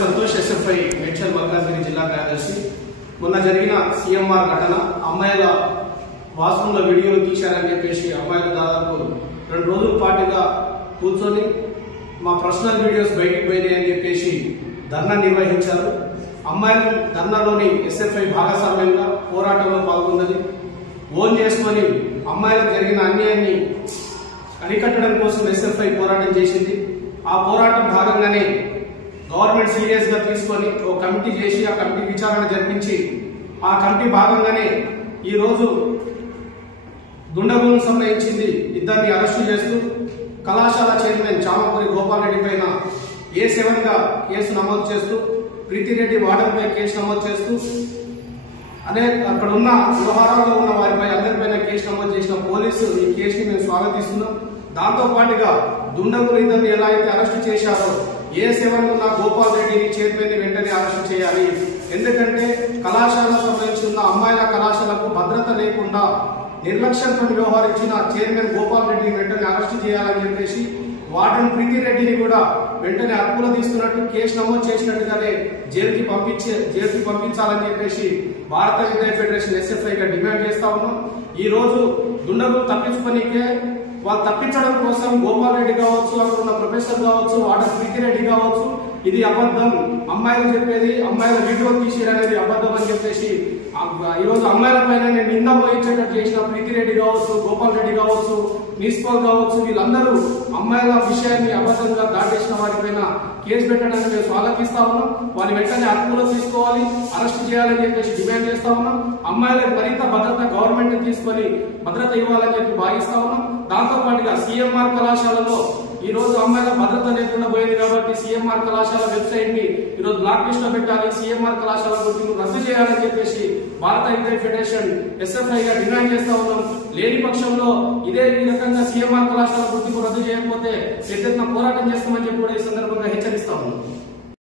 Santosh SFI Medchal Malkajgiri జిల్లా కార్యదర్శి. మొన్న జరిగిన సీఎంఆర్ ఘటన అమ్మాయిల వాష్రూమ్ లో వీడియోలు తీశారని చెప్పేసి అమ్మాయిలు దాదాపు 2 రోజుల పాటుగా కూర్చొని మా పర్సనల్ వీడియోస్ బయటికి పోయినాయి అని చెప్పేసి ధర్నా నిర్వహించారు. అమ్మాయిలు ధర్నాలోని ఎస్ఎఫ్ఐ భాగస్వామ్యంగా పోరాటంలో పాల్గొన్నది. ఓన్ చేసుకొని అమ్మాయిలకు జరిగిన అన్యాయాన్ని అరికట్టడం కోసం ఎస్ఎఫ్ఐ పోరాటం చేసింది. ఆ పోరాటం భాగంగానే గవర్నమెంట్ సీరియస్ గా తీసుకొని ఒక కమిటీ చేసి ఆ కమిటీ విచారణ జరిపించి ఆ కమిటీ భాగంగానే ఈ రోజు దుండగులను సంబంధించింది 2ని అరెస్టు చేస్తూ కళాశాల చైర్మన్ చామకూరి గోపాల్ రెడ్డి పైన A7 గా కేసు నమోదు చేస్తూ ప్రీతిరెడ్డి వార్డన్ పై కేసు నమోదు చేస్తూ అక్కడ ఉన్న వ్యవహారాల్లో ఉన్న వారిపై అందరిపైన కేసు నమోదు చేసిన పోలీసు ఈ కేసుని మేము స్వాగతిస్తున్నాం. దాంతో పాటుగా దుండగులు 2ని ఎలా అయితే అరెస్టు చేశారో A7 ఉన్న గోపాల్ రెడ్డిని చైర్మన్ వెంటనే అరెస్టు చేయాలి. ఎందుకంటే కళాశాలకు సంబంధించిన అమ్మాయిల కళాశాలకు భద్రత లేకుండా నిర్లక్ష్యంతో వ్యవహరించిన చైర్మన్ గోపాల్ రెడ్డిని వెంటనే అరెస్టు చేయాలని చెప్పేసి వార్డన్ ప్రీతిరెడ్డిని కూడా వెంటనే అదుపులో తీసుకున్నట్టు కేసు నమోదు చేసినట్టుగానే జైలుకి పంపించాలని చెప్పేసి భారత విద్యా ఫెడరేషన్ ఎస్ఎఫ్ఐ గా డిమాండ్ చేస్తా ఉన్నాం. ఈ రోజు దుండగులు తప్పించుకోనికే వాళ్ళు తప్పించడం కోసం గోపాల్ రెడ్డి కావచ్చు, అక్కడ ఉన్న ప్రొఫెసర్ కావచ్చు, వార్డన్ ప్రీతిరెడ్డి కావచ్చు, ఇది అబద్ధం, అమ్మాయిలు చెప్పేది అమ్మాయిల వీడియో తీసిరనేది అబద్ధం అని చెప్పేసి ఈ రోజు అమ్మాయిల పైన నేను నింద పోయించేటట్టు చేసిన ప్రీతిరెడ్డి కావచ్చు, గోపాల్ రెడ్డి కావచ్చు, ప్రిన్సిపల్ కావచ్చు, వీళ్ళందరూ అమ్మాయిల విషయాన్ని అబద్ధంగా దాటేసిన వారిపైన కేసు పెట్టడానికి మేము స్వాగతిస్తా ఉన్నాం. వారిని వెంటనే అదుపులో తీసుకోవాలి, అరెస్ట్ చేయాలని చెప్పేసి డిమాండ్ చేస్తా ఉన్నాం. అమ్మాయిలకు మరింత భద్రత గవర్నమెంట్ తీసుకొని భద్రత ఇవ్వాలని చెప్పి భావిస్తా ఉన్నాం. దాంతో పాటుగా సీఎంఆర్ కళాశాలలో ఈ రోజు అమ్మాయిల భద్రత లేకుండా పోయింది కాబట్టి సీఎంఆర్ కళాశాల వెబ్సైట్ ని ఈ రోజు బ్లాక్ లిస్ట్ లో పెట్టాలి, సీఎంఆర్ కళాశాల గుర్తింపు రద్దు చేయాలని చెప్పేసి భారత విద్యా ఫెడరేషన్ ఎస్ఎఫ్ఐ గా డిమాండ్ చేస్తా ఉన్నాం. లేని పక్షంలో ఈ రకంగా సీఎంఆర్ కళాశాల గుర్తింపు రద్దు చేయకపోతే పెద్ద ఎత్తున పోరాటం చేస్తామని చెప్పి కూడా ఈ సందర్భంగా హెచ్చరిస్తా ఉన్నాం.